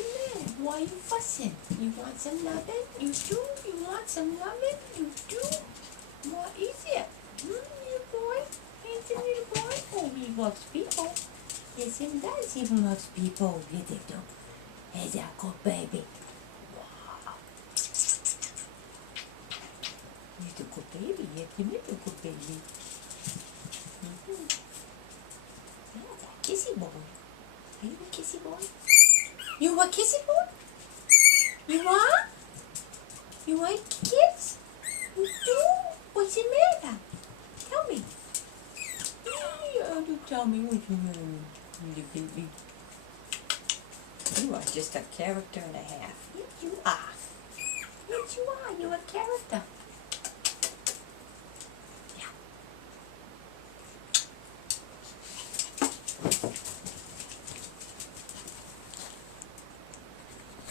you mad? Why you fussing? You want some loving? You do? You want some loving? You do? What is it? Little boy? Handsome little boy? Oh, he loves people. Yes, he does. He loves people. Yes, he do. He's a good baby. Wow. He's a good baby. Yes, he is a good baby. Yeah, that kissy boy. Are you a kissy boy? You a kissy boy? You are? You like kids? You do? What's the matter? Tell me. You tell me what's the matter, little baby. You are just a character and a half. Yes, you are. Yes, you are. You're a character.